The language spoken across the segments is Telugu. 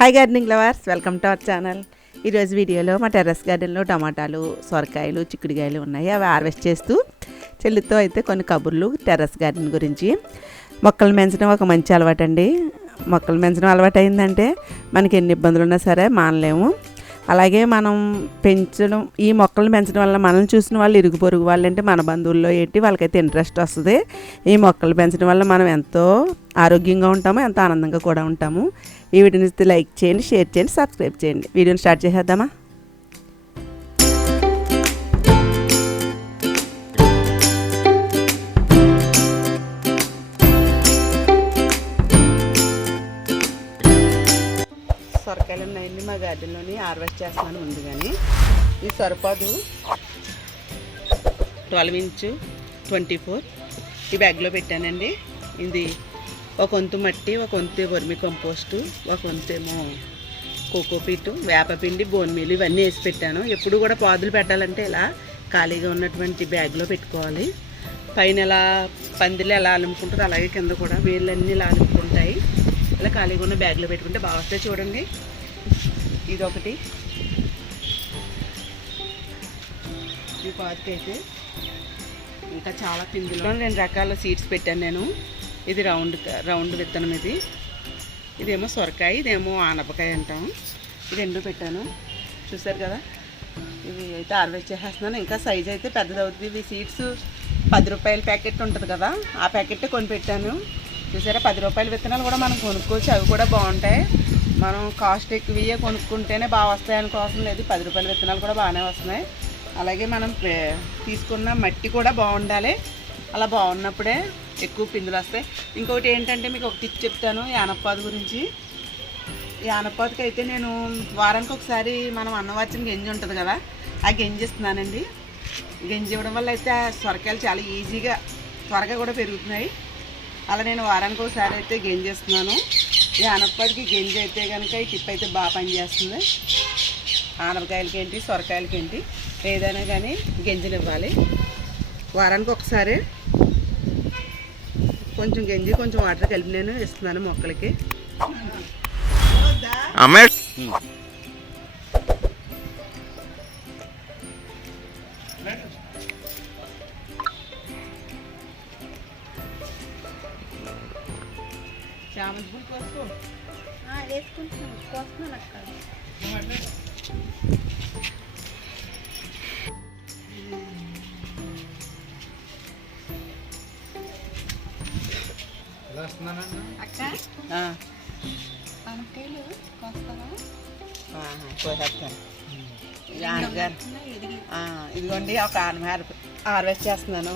Hi gardening lovers, welcome to our channel. ఈరోజు వీడియోలో మా టెర్రస్ గార్డెన్లో టమాటాలు, సొరకాయలు, చిక్కుడుకాయలు ఉన్నాయి. అవి హార్వెస్ట్ చేస్తూ చెల్లితో అయితే కొన్ని కబుర్లు టెర్రస్ గార్డెన్ గురించి. మొక్కలు పెంచడం ఒక మంచి అలవాటు అండి. మొక్కలు పెంచడం అలవాటు అయిందంటే మనకి ఎన్ని ఇబ్బందులు ఉన్నా సరే మానలేము. అలాగే మనం పెంచడం, ఈ మొక్కలను పెంచడం వల్ల మనల్ని చూసిన వాళ్ళు ఇరుగు పొరుగు వాళ్ళు అంటే మన బంధువుల్లో ఏంటి వాళ్ళకైతే ఇంట్రెస్ట్ వస్తుంది. ఈ మొక్కలు పెంచడం వల్ల మనం ఎంతో ఆరోగ్యంగా ఉంటాము, ఎంతో ఆనందంగా కూడా ఉంటాము. ఈ వీడియోని లైక్ చేయండి, షేర్ చేయండి, సబ్స్క్రైబ్ చేయండి. వీడియోని స్టార్ట్ చేసేద్దామా? సొరకాయలు ఉన్నాయండి మా గార్డెన్లోని, హార్వెస్ట్ చేస్తున్నాను ముందుగానే. ఇది సరిపోదు 12 x 24 ఈ బ్యాగ్లో పెట్టానండి. ఇది ఒక వంతు మట్టి, ఒక వంతు వర్మి కంపోస్టు, ఒక వంతేమో కోకోపీటు, వేపపిండి, బోన్ మీల్ ఇవన్నీ వేసి పెట్టాను. ఎప్పుడు కూడా పాదులు పెట్టాలంటే ఇలా ఖాళీగా ఉన్నటువంటి బ్యాగ్లో పెట్టుకోవాలి. పైన ఎలా పందిలు ఎలా అలుముకుంటారో అలాగే కింద కూడా వేళ్ళన్నీ ఇలా అలుముకుంటాయి. ఇలా ఖాళీగా ఉన్న బ్యాగ్లో పెట్టుకుంటే బాగా వస్తాయి. చూడండి, ఇదొకటి. ఈ పాతికైతే ఇంకా చాలా పిందులు 2 రకాల సీడ్స్ పెట్టాను నేను. ఇది రౌండ్ విత్తనం, ఇదేమో సొరకాయ, ఇదేమో ఆనపకాయ అంటాం. ఇది 2 పెట్టాను, చూసారు కదా. ఇవి అయితే హార్వెస్ట్ చేసేస్తున్నాను. ఇంకా సైజ్ అయితే పెద్దది అవుతుంది. ఇవి సీడ్స్ 10 రూపాయల ప్యాకెట్ ఉంటుంది కదా, ఆ ప్యాకెట్ కొని పెట్టాను. చూసారా, 10 రూపాయల విత్తనాలు కూడా మనం కొనుక్కోవచ్చు. అవి కూడా బాగుంటాయి. మనం కాస్ట్ ఎక్కువ కొనుక్కుంటేనే బాగా వస్తాయి అనుకోవాల్సిన లేదు. 10 రూపాయల విత్తనాలు కూడా బాగానే వస్తున్నాయి. అలాగే మనం తీసుకున్న మట్టి కూడా బాగుండాలి. అలా బాగున్నప్పుడే ఎక్కువ పిందులు వస్తాయి. ఇంకొకటి ఏంటంటే మీకు ఒక టిప్ చెప్తాను ఈ ఆనపపాదు గురించి. ఈ ఆనపపాదుకి అయితే నేను వారానికి ఒకసారి మనం అన్నవచ్చిన గంజి ఉంటుంది కదా, ఆ గంజి ఇస్తున్నానండి. గంజి ఇవ్వడం వల్ల అయితే సొరకాయలు చాలా ఈజీగా త్వరగా కూడా పెరుగుతున్నాయి. అలా నేను వారానికి ఒకసారి అయితే గంజి ఇస్తున్నాను. ఈ ఆనపపాదుకి గంజి అయితే కనుక ఈ టిప్ అయితే బాగా పనిచేస్తుంది. ఆనపకాయలకి ఏంటి, సొరకాయలకి ఏంటి, ఏదైనా కానీ గంజిని ఇవ్వాలి. వారానికి ఒకసారి కొంచెం గంజి, కొంచెం వాటర్ కలిపి నేను ఇస్తున్నాను మొక్కలకి. చామంతి పూలు కోసుకో, వేసుకుంటున్నాను, కోస్తున్నాను అక్క. అక్క ఆనపకాయలు కోస్తావా? కోసేస్తాను. ఇదిగోండి, ఒక హార్వెస్ట్ చేస్తున్నాను.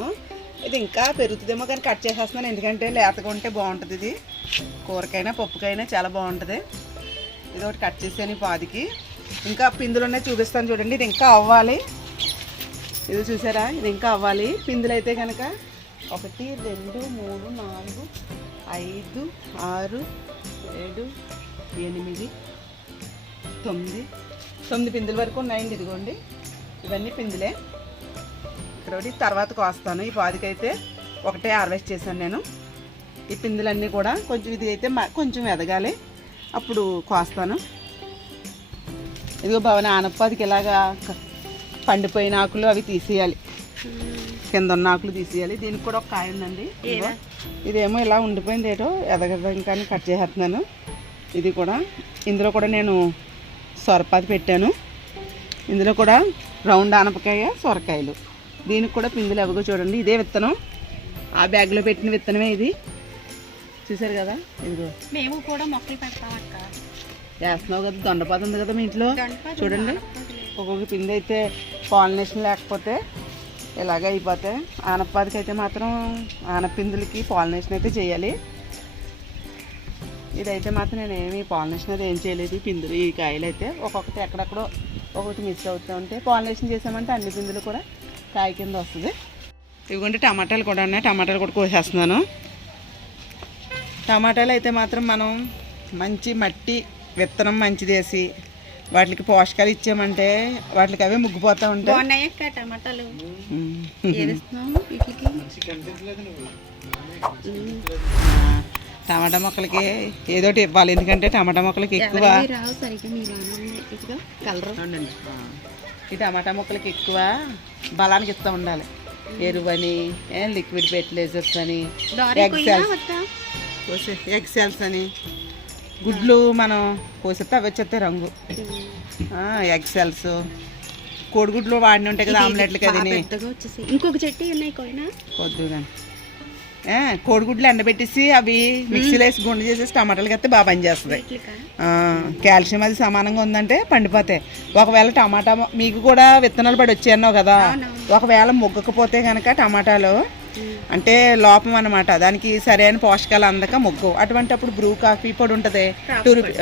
ఇది ఇంకా పెరుగుతుందేమో కానీ కట్ చేసేస్తున్నాను, ఎందుకంటే లేతగా ఉంటే బాగుంటుంది. ఇది కూరకైనా పప్పుకైనా చాలా బాగుంటుంది. ఇది ఒకటి కట్ చేసాను ఈ పాదికి. ఇంకా పిందులు ఉన్నాయి, చూపిస్తాను చూడండి. ఇది ఇంకా అవ్వాలి. ఇది చూసారా, ఇది ఇంకా అవ్వాలి. పిందులు అయితే కనుక 1 2 3 4 5 6 7 8 9 పిందుల వరకు ఉన్నాయండి. ఇదిగోండి, ఇవన్నీ పిందులే. ఇక్కడ ఒకటి తర్వాత కోస్తాను. ఈ పాదికైతే ఒకటే హార్వెస్ట్ చేశాను నేను. ఈ పిందులన్నీ కూడా కొంచెం, ఇది అయితే కొంచెం ఎదగాలి, అప్పుడు కోస్తాను. ఇదిగో భవన ఆనపపాదికి ఇలాగా పండిపోయిన ఆకులు అవి తీసేయాలి, కింద ఉన్న ఆకులు తీసేయాలి. దీనికి కూడా ఒక కాయ ఉందండి. ఇదేమో ఇలా ఉండిపోయింది, ఏటో ఎదగడం కానీ కట్ చేసేస్తున్నాను. ఇది కూడా, ఇందులో కూడా నేను సొరపాది పెట్టాను. ఇందులో కూడా రౌండ్ ఆనపకాయ, సొరకాయలు. దీనికి కూడా పిందులు ఎవగో చూడండి. ఇదే విత్తనం, ఆ బ్యాగ్లో పెట్టిన విత్తనమే ఇది. చూసారు కదా, ఇదిగో. మేము కూడా మొక్కలు పెడతాం అక్క. వేస్తున్నావు కదా, దొండపాదు ఉంది కదా మీ ఇంట్లో, చూడండి. ఒక్కొక్క పిండి అయితే పాలినేషన్ లేకపోతే ఇలాగ అయిపోతాయి. ఆనపపాదికి అయితే మాత్రం ఆనపిందులకి పాలినేషన్ అయితే చేయాలి. ఇదైతే మాత్రం నేను ఏమి పాలినేషన్ అయితే ఏం చేయలేదు. పిందులు, ఈ కాయలు అయితే ఒక్కొక్కటి ఎక్కడెక్కడో ఒకటి మిస్ అవుతూ ఉంటే పాలినేషన్ చేసామంటే అన్ని పిందులు కూడా కాయ కింద వస్తుంది. ఇదిగోండి, టమాటాలు కూడా ఉన్నాయి. టమాటాలు కూడా కోసేస్తున్నాను. టమాటాలు అయితే మాత్రం మనం మంచి మట్టి విత్తనం మంచిది వేసి వాటికి పోషకాలు ఇచ్చామంటే వాటికి అవే ముగ్గిపోతూ ఉంటాయి. టమాటాలు టమాటా మొక్కలకి ఏదోటి ఇవ్వాలి, ఎందుకంటే టమాటా మొక్కలకి ఎక్కువ రావు సరిగ్గా కలర్. ఈ టమాటా మొక్కలకి ఎక్కువ బలానికి ఇస్తూ ఉండాలి. ఎరువని, లిక్విడ్ ఫెర్టిలైజర్స్ అని, ఎగ్ సెల్స్ అని, గుడ్లు మనం కోసేస్తే అవి వచ్చేస్తాయి రంగు. ఎగ్ సెల్స్, కోడిగుడ్లు వాడిని ఉంటాయి కదా ఆమ్లెట్లకి, అది ఇంకొక చెట్టు ఉన్నాయి వద్దు కానీ కోడిగుడ్లు ఎండబెట్టేసి అవి మిక్సీలో వేసి గుండె చేసేసి టమాటాలకి అయితే బాగా పనిచేస్తుంది. కాల్షియం అది సమానంగా ఉందంటే పండిపోతాయి. ఒకవేళ టమాటా మీకు కూడా విత్తనాలు పడి వచ్చాయన్నావు కదా, ఒకవేళ మొగ్గకపోతే కనుక టమాటాలు అంటే లోపం అనమాట, దానికి సరైన పోషకాలు అందక మొగ్గవు. అటువంటి అప్పుడు బ్రూ కాఫీ పొడి ఉంటుంది, 2 రూపీస్.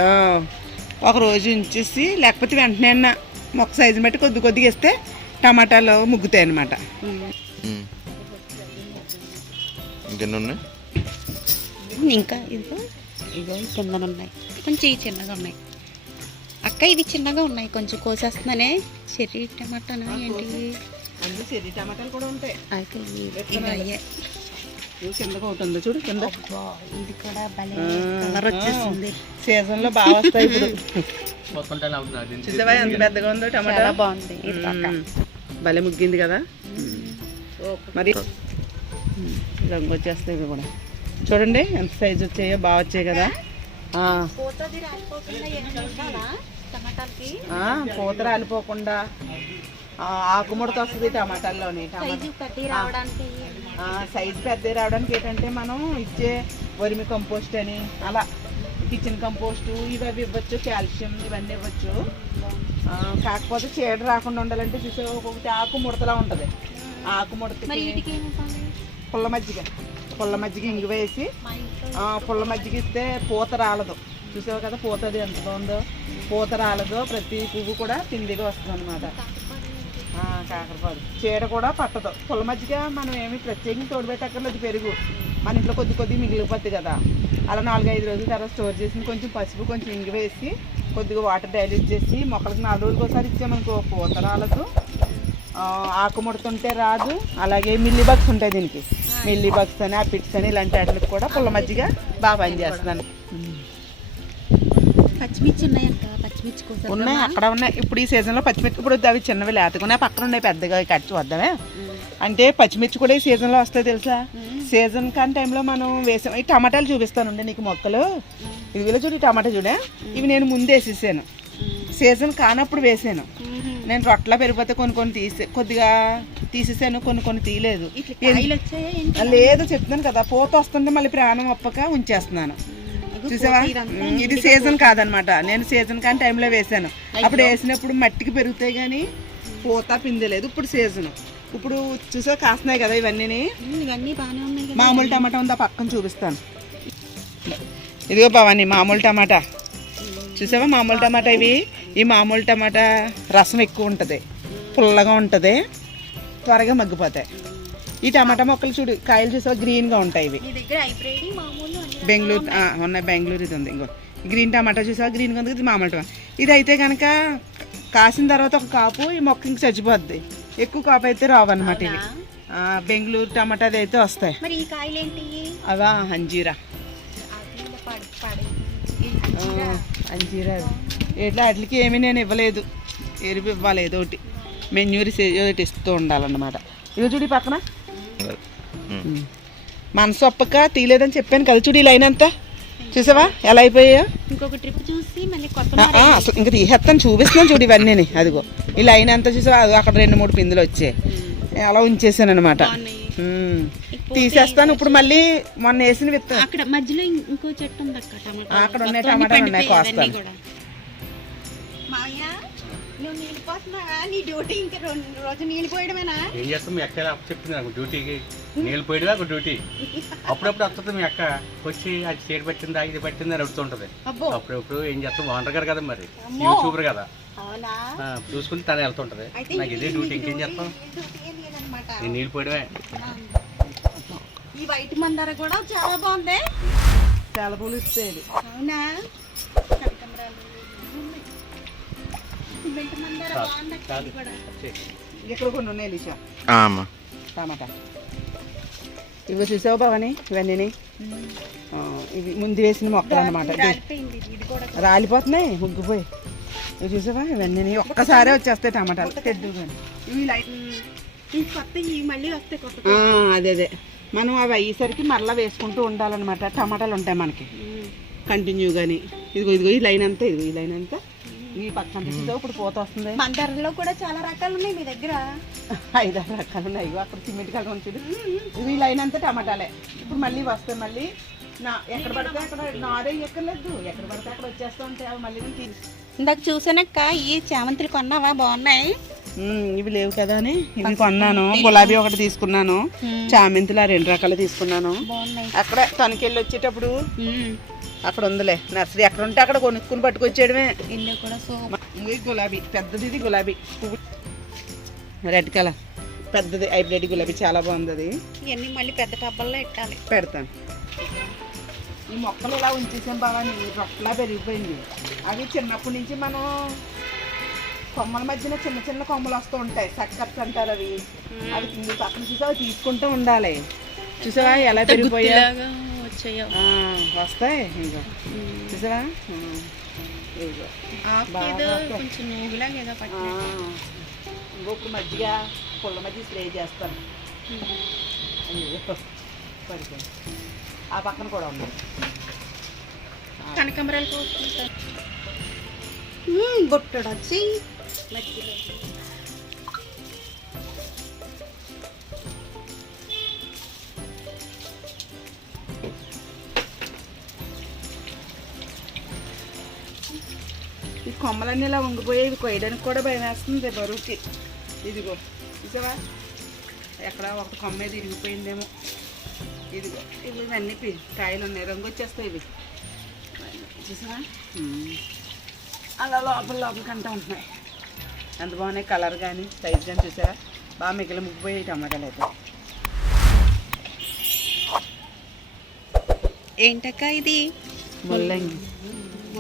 ఒక రోజు ఉంచేసి లేకపోతే వెంటనే మొక్క సైజుని బట్టి కొద్దిగా ఇస్తే టమాటాలు ముగ్గుతాయి అన్నమాట. ఇంకా ఇదిగో చిన్నగా ఉన్నాయి, కొంచెం చిన్నగా ఉన్నాయి అక్క. ఇవి చిన్నగా ఉన్నాయి, కొంచెం కోసేస్తున్నానే. చెర్రీ టమాటానా ఏంటి? అందులో చెర్రీ టమాటాలు కూడా ఉంటాయి. అయితే కిందగా ఉంటుందో చూడు, కింద ఇది కూడా కలర్ వచ్చేసింది. సీజన్ లో బాగా వస్తాయి ఇప్పుడు. చూసావా ఎంత పెద్దగా ఉందో టమాటా, బాగుంది. భలే ముగ్గింది కదా. మరి రంగు వచ్చేస్తాయి ఇవి కూడా. చూడండి ఎంత సైజు వచ్చాయో, బాగా వచ్చాయి కదా. పూత రాలిపోకుండా ఆకుముడత వస్తుంది టమాటాల్లోని. సైజు పెద్ద రావడానికి ఏంటంటే మనం ఇచ్చే వర్మి కంపోస్ట్ అని, అలా కిచెన్ కంపోస్ట్ ఇవి అవి ఇవ్వచ్చు, కాల్షియం ఇవన్నీ ఇవ్వచ్చు. కాకపోతే చీడ రాకుండా ఉండాలంటే చూసే ఒక్కొక్కటి ఆకు ముడతలా ఉంటుంది. ఆకు ముడతకి పుల్ల మజ్జిగ ఇంగు వేసి పుల్ల మజ్జిగ ఇస్తే పూత రాలదు. చూసావు కదా పూత అది ఎంత బాగుందో, పూత రాలదు. ప్రతి పువ్వు కూడా పిండిగా వస్తుంది అనమాట. కాకరపాదు చీడ కూడా పట్టదు. పుల్ల మజ్జిగ మనం ఏమి ప్రత్యేకంగా తోడుపెట్టక్కర్లేదు. పెరుగు మన ఇంట్లో కొద్ది మిగిలిపోద్ది కదా, అలా 4-5 రోజుల తర్వాత స్టోర్ చేసి కొంచెం పసుపు కొంచెం ఇంగు వేసి కొద్దిగా వాటర్ డైల్యూట్ చేసి మొక్కలకు 4 రోజులకు ఒకసారి ఇచ్చామనుకో పూత రాలదు, ఆకు ముడుతుంటే రాదు. అలాగే మిల్లీ బగ్స్ ఉంటాయి దీనికి, మిల్లీ బగ్స్ అని, అపిట్స్ అని, ఇలాంటి వాటికి కూడా పుల్ల మజ్జిగ బాగా పనిచేస్తున్నాను. పచ్చిమిర్చి ఉన్నాయంట, పచ్చిమిర్చి ఉన్నాయి అక్కడ ఉన్నాయి. ఇప్పుడు ఈ సీజన్లో పచ్చిమిర్చి ఇప్పుడు అవి చిన్నవి లేతకున్నాయి, పక్కన ఉన్నాయి పెద్దగా కట్ చూద్దామే. అంటే పచ్చిమిర్చి కూడా ఈ సీజన్లో వస్తాయి తెలుసా. సీజన్ కాని టైంలో మనం వేసాం. ఈ టమాటాలు చూపిస్తానండి నీకు మొక్కలు. ఇదిలో చూడు, టమాటా చూడే, ఇవి నేను ముందు వేసేసాను, సీజన్ కానప్పుడు వేసాను. నేను రొట్టెలా పెరిగిపోతే కొన్ని కొద్దిగా తీసేసాను, కొన్ని తీయలేదు. లేదు చెప్తున్నాను కదా, పూత వస్తుంటే మళ్ళీ ప్రాణం ఒప్పక ఉంచేస్తున్నాను. చూసావా, ఇది సీజన్ కాదనమాట. నేను సీజన్ కాని టైంలో వేసాను. అప్పుడు వేసినప్పుడు మట్టికి పెరుగుతాయి కానీ పూత పిందలేదు. ఇప్పుడు సీజన్, ఇప్పుడు చూసా కాస్తున్నాయి కదా ఇవన్నీ. మామూలు టమాటా ఉందా పక్కన చూపిస్తాను. ఇదిగో భవాని మామూలు టమాటా చూసావా, మామూలు టమాటా ఇవి. ఈ మామూలు టమాటా రసం ఎక్కువ ఉంటుంది, పుల్లగా ఉంటుంది, త్వరగా మగ్గిపోతాయి. ఈ టమాటా మొక్కలు చూడు, కాయలు చూసావా గ్రీన్గా ఉంటాయి. ఇవి బెంగళూరు ఉన్నాయి, బెంగళూరు ఇది ఉంది. ఇంకో గ్రీన్ టమాటా చూసావా గ్రీన్గా ఉంది, ఇది మామూలు టమాటా. ఇది అయితే కనుక కాసిన తర్వాత ఒక కాపు ఈ మొక్క ఇంక చచ్చిపోద్ది, ఎక్కువ కాపు అయితే రావన్నమాట. ఇవి బెంగళూరు టమాటా అది అయితే వస్తాయి. అవా అంజీరా, అంజీరా ఇట్లా వాటికి ఏమీ నేను ఇవ్వలేదు, ఎరుపు ఇవ్వాలి ఏదోటి, మెన్యూరి ఏదోటి ఇస్తూ ఉండాలన్నమాట. ఇదో చూడు పక్కన మనసు ఒప్పక తీయలేదని చెప్పాను కదా. చూడు ఈ లైన్ అంతా చూసావా ఎలా అయిపోయాయో. ఇంకొక ట్రిప్ చూసి మళ్ళీ అసలు ఇంకా తీసేస్తాను, చూపిస్తున్నాను చూడు ఇవన్నీ. అదిగో ఈ లైన్ అంతా చూసావా, అది అక్కడ 2-3 పిందులు వచ్చాయి, అలా ఉంచేసాను అనమాట. తీసేస్తాను. ఇప్పుడు మళ్ళీ మొన్న వేసిన విత్తనం అక్కడ మధ్యలో ఇంకో చెట్టు ఉంది అక్క, టమాటా అక్కడ ఉన్నాయి, టమాటాలు ఉన్నాయి, కోస్తాను. నువ్వు నీళ్ళు పోతున్నా, నీ డ్యూటీ ఇంకా 2 రోజు నీళ్ళు పోయడమేనా? ఏం చేస్తాం, మీ అక్క చెప్తుంది నాకు డ్యూటీకి నీళ్ళు పోయడమే ఒక డ్యూటీ. అప్పుడప్పుడు వస్తుంది మీ అక్క వచ్చి అది చేడు పెట్టిందా ఇది పెట్టిందా అని అడుగుతుంటది. అప్పుడప్పుడు ఏం చేస్తాం, వాండర్ గారు కదా మరి, యూట్యూబర్ కదా, చూసుకుని తను వెళ్తుంటది. నాకు ఇదే డ్యూటీ, ఇంకేం చేస్తాం, నేను నీళ్ళు పోయడమే. ఈ వైట్ మందార కూడా చాలా బాగుంది, చాలా పూలు ఇస్తాయి. అవునా, ఇక్కడ కొన్ని ఉన్నాయి లిషా టమాటా. ఇవి చూసావు భవాని ఇవన్నీ ఇవి ముందు వేసిన మొక్కలు అనమాట. రాలిపోతున్నాయి ముగ్గిపోయి. ఇవి చూసావా ఇవన్నీ ఒక్కసారే వచ్చేస్తాయి టమాటాలు తెడ్డు కానీ. అదే అదే మనం అవి అయ్యేసరికి మరలా వేసుకుంటూ ఉండాలన్నమాట. టమాటాలు ఉంటాయి మనకి కంటిన్యూ కానీ. ఇదిగో ఇదిగో ఈ లైన్ అంతా, ఇదిగో ఈ లైన్ అంతా ఈ పక్కన చూసావు ఇప్పుడు పూత వస్తుంది. మందారంలో కూడా చాలా రకాలు ఉన్నాయి మీ దగ్గర. 5-6 రకాలు ఉన్నాయి. ఇగో అక్కడ సిమెంట్ కలర్ ఉంటుంది. ఇది ఈ లైన్ అంతా టమాటాలే. ఇప్పుడు మళ్ళీ వస్తాయి. మళ్ళీ ఎక్కడ పడితే అక్కడ నారే ఎక్కర్లేదు, ఎక్కడ పడితే అక్కడ వచ్చేస్తూ ఉంటాయి. అవి మళ్ళీ ఇందాక చూసానక్క ఈ చామంతులు కొన్నావా? బాగున్నాయి. ఇవి లేవు కదా అని ఇవి కొన్నాను. గులాబీ ఒకటి తీసుకున్నాను, చామంతులు 2 రకాలు తీసుకున్నాను. అక్కడ తనకెళ్ళి వచ్చేటప్పుడు అక్కడ ఉందిలే నర్సరీ. అక్కడ ఉంటే అక్కడ కొనుక్కుని పట్టుకొచ్చేయడమే. ఇది గులాబీ పెద్దది, ఇది గులాబీ పువ్వు రెడ్ కలర్ పెద్దది హైబ్రిడ్ గులాబీ చాలా బాగుంది. అది ఇవన్నీ మళ్ళీ పెద్ద టబ్బల్లో పెట్టాలి. పెడతాను. ఈ మొక్కలు ఇలా ఉంచేసాం బాగా రొక్కలా పెరిగిపోయింది. అవి చిన్నప్పటి నుంచి మనం కొమ్మల మధ్యన చిన్న చిన్న కొమ్మలు వస్తూ ఉంటాయి, సక్కర్స్ అంటారు అవి. అవి కింద పక్కన చూసా అవి తీసుకుంటూ ఉండాలి. చూసావా ఎలా పెరిగిపోయా వస్తాయి. ఇంకా చూసావా ఇంకొక మజ్జిగ పుల్ల మజ్జిగ స్ప్రే చేస్తాను. పడిపోయింది. ఆ పక్కన కూడా ఉన్నాయి కనకాంబరాలు బొట్టడు వచ్చి మజ్జిగ. ఈ కొమ్మలన్నీ ఇలా ఉండిపోయేవి కొయ్యడానికి కూడా భయం వేస్తుంది బరువుకి. ఇదిగో చూసావా ఎక్కడ ఒకటి కొమ్మ మీద ఇరిగిపోయిందేమో. ఇదిగో ఇవి ఇవన్నీ కాయలు ఉన్నాయి, రంగు వచ్చేస్తాయి ఇవి. చూసావా అలా లోపలికి అంటూ ఉంటున్నాయి. ఎంత బాగున్నాయి కలర్ కానీ సైజ్ కానీ. చూసావా బాగా మిగిలి ముగ్గిపోయాయి టమాటాలు అయితే. ఏంటక్క ఇది? ముల్లంగి.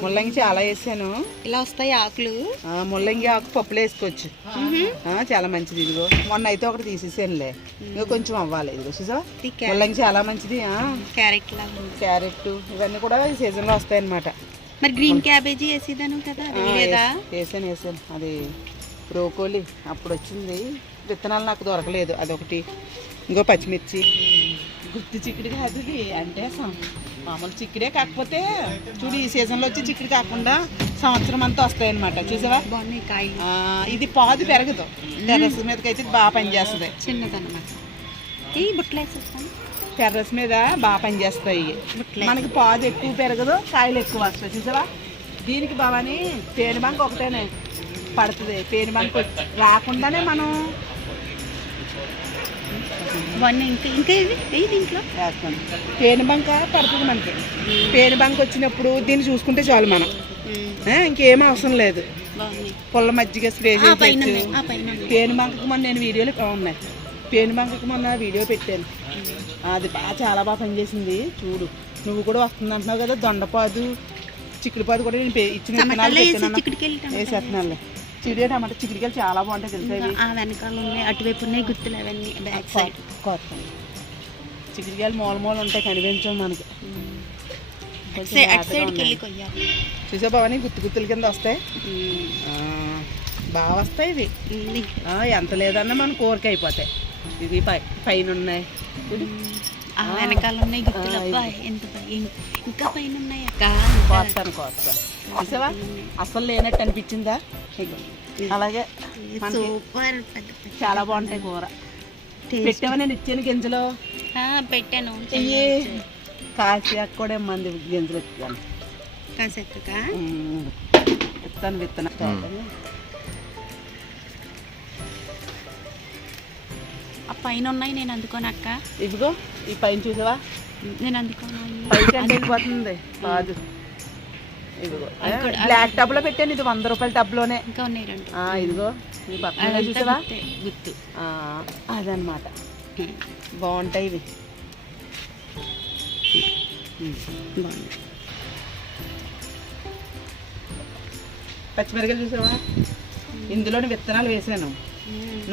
ముల్లంగి చాలా వేసాను. ఇలా వస్తాయి ఆకులు. ముల్లంగి ఆకు పప్పులో వేసుకోవచ్చు, చాలా మంచిది. ఇదిగో మొన్న అయితే ఒకటి తీసేసానులే, ఇంకా కొంచెం అవ్వాలి. ఇదిగో చూసావా ముల్లంగి చాలా మంచిది. క్యారెట్ ఇవన్నీ కూడా ఈ సీజన్లో వస్తాయి అన్నమాట. మరి గ్రీన్ క్యాబేజీ వేసేదాను కదా? వేసాను. అది బ్రోకోలీ అప్పుడు వచ్చింది. విత్తనాలు నాకు దొరకలేదు, అదొకటి. ఇంకో పచ్చిమిర్చి. గుత్తి చిక్కుడు కాదు ఇది, అంటే మామూలు చిక్కుడే, కాకపోతే చూడు ఈ సీజన్లో వచ్చి చిక్కుడు కాకుండా సంవత్సరం అంతా వస్తాయి అనమాట. చూసావా ఇది పాదు పెరగదు. టెర్రస్ మీదకి అయితే బాగా పనిచేస్తుంది. చిన్నదన్నమాట. టెర్రస్ మీద బాగా పనిచేస్తాయి. మనకి పాదు ఎక్కువ పెరగదు, కాయలు ఎక్కువ వస్తాయి. చూసావా దీనికి బాగాని పేను బంక ఒకటేనే పడుతుంది. పేను బంక రాకుండానే మనం ఇంకా దీంట్లో వేస్తాం. పేను బంక పడుతుంది మనకి. పేను బంక వచ్చినప్పుడు దీన్ని చూసుకుంటే చాలు మనం, ఇంకేం అవసరం లేదు. పుల్ల మజ్జిగ స్ప్రే చేసి పేను బంకకు మొన్న నేను వీడియోలు ఉన్నాయి. పేను బంకకు మొన్న వీడియో పెట్టాను, అది బాగా చాలా బాగా పనిచేసింది. చూడు నువ్వు కూడా వస్తుంది అంటున్నావు కదా. దొండపాదు చిక్కుడుపాదు కూడా నేను ఇచ్చిన విత్తనాలు వేసేస్తున్నాను. చిడి టమాటా చిక్కుడుకాయలు చాలా బాగుంటాయి తెలుసా. వెనకాల ఉన్నాయి, అటువైపు ఉన్నాయి గుర్తులు అవన్నీ బ్యాక్ సైడ్. చిక్కుడుకాయలు మూల ఉంటాయి కనిపించం మనకి. చూసా బావని గుత్తుల కింద వస్తాయి, బాగా వస్తాయి ఇవి. ఎంత లేదన్నా మన కోరిక అయిపోతాయి. ఇది పైన ఉన్నాయి, వెనకాల ఉన్నాయి గుర్తులు. ఇంకా పైన ఉన్నాయి అక్క. కోస్తాను చూసావా అసలు లేనట్టు అనిపించిందా? అలాగే సూపర్, చాలా బాగుంటాయి కూర. పెట్టావా? నేను ఇచ్చాను గింజలు పెట్టాను. కాసి కూడా మంది గింజలు ఎత్తాను. ఎత్తాను విత్తనం. ఆ పైన ఉన్నాయి, నేను అందుకోను అక్క. ఇదిగో ఈ పైన చూసావా, నేను అందుకోను. పైకి అంటే వెళ్ళిపోతుంది కాదు. ఇదిగో బ్లాక్ టబ్ లో పెట్టాను. ఇది 100 రూపాయల టబ్లోనే. ఇంకా ఉన్నాయి 2. ఇదిగో ఈ పక్కన చూసావా గుర్తు, అదనమాట. బాగుంటాయి ఇవి. బాగుంది. పచ్చిమిరకాయలు చూసావా, ఇందులోనే విత్తనాలు వేసాను,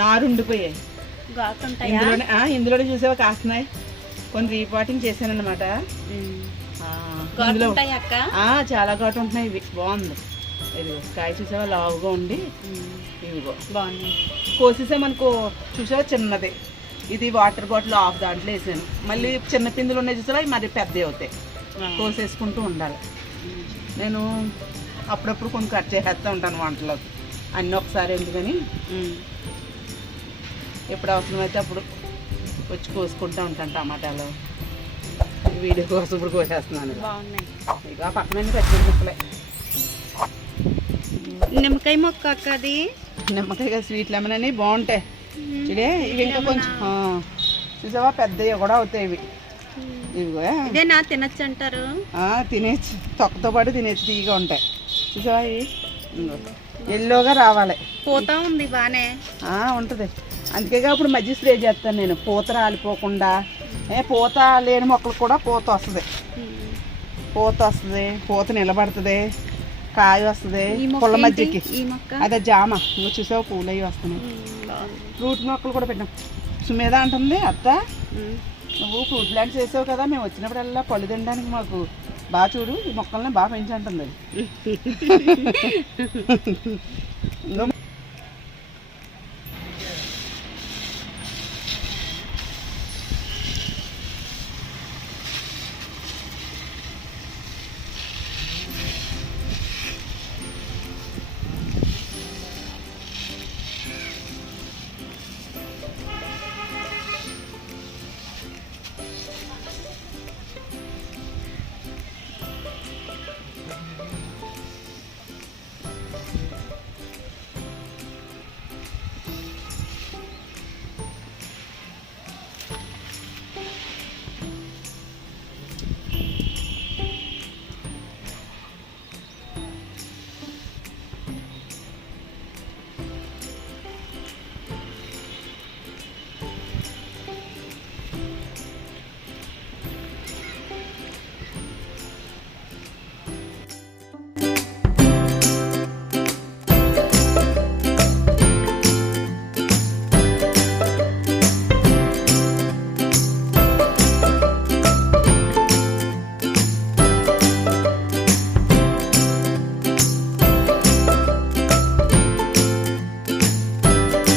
నారు ఉండిపోయాయి. ఇందులోనే చూసావా కాస్తున్నాయి. కొన్ని రీపాటింగ్ చేశాను అనమాట. ఘాటు ఉంటాయి అక్క. చాలా ఘాటు ఉంటున్నాయి ఇవి. బాగుంది. ఇది కాయ చూసావా లావుగా ఉండి, ఇవిగో బాగున్నాయి. కోసేసామనుకో చూసావా చిన్నది. ఇది వాటర్ బాటిల్ ఆఫ్ దాంట్లో వేసాను. మళ్ళీ చిన్న పిందులు ఉన్నాయి చూసావా, మరి పెద్దవి అవుతాయి. కోసేసుకుంటూ ఉండాలి. నేను అప్పుడప్పుడు కొన్ని కట్ చేసేస్తూ ఉంటాను వంటలోకి, అన్నీ ఒకసారి ఎందుకని. ఎప్పుడు అవసరమైతే అప్పుడు వచ్చి కోసుకుంటూ ఉంటాను టమాటాలు. వీడియో కోసం ఇప్పుడు కోసేస్తున్నాను. బాగున్నాయి. ఇక ఆ పక్కన పచ్చి ముక్కలే. నిమ్మకాయ మొక్క అక్క అది. నిమ్మకాయ స్వీట్ లెమన్ అని బాగుంటాయి. ఇదే ఇవి ఇంకా కొంచెం చూసావా పెద్దవి కూడా అవుతాయి ఇవి. ఇవిగో ఇదేనా తినచ్చు అంటారు. తినేచ్చు, తొక్కతో పాటు తినేచ్చు, తీగా ఉంటాయి. చూసావా ఇవి ఎల్లోగా రావాలి. పూత ఉంది బాగానే ఉంటుంది. అందుకేగా ఇప్పుడు మధ్య స్ప్రే చేస్తాను నేను, పూత రాలిపోకుండా. పూత లేని మొక్కలకు కూడా పూత వస్తుంది. పూత నిలబడుతుంది, కాయ వస్తుంది పుల్ల మధ్యకి. అదే జామ. నువ్వు చూసావు పూలు అవి వస్తున్నాయి. ఫ్రూట్ మొక్కలు కూడా పెట్టాం. సుమేధ అంటుంది అత్త నువ్వు ఫ్రూట్ ప్లాంట్స్ వేసావు కదా, మేము వచ్చినప్పుడల్లా పళ్ళు తినడానికి మాకు బాగా చూడు ఈ మొక్కల్ని బాగా పెంచి అంటుంది.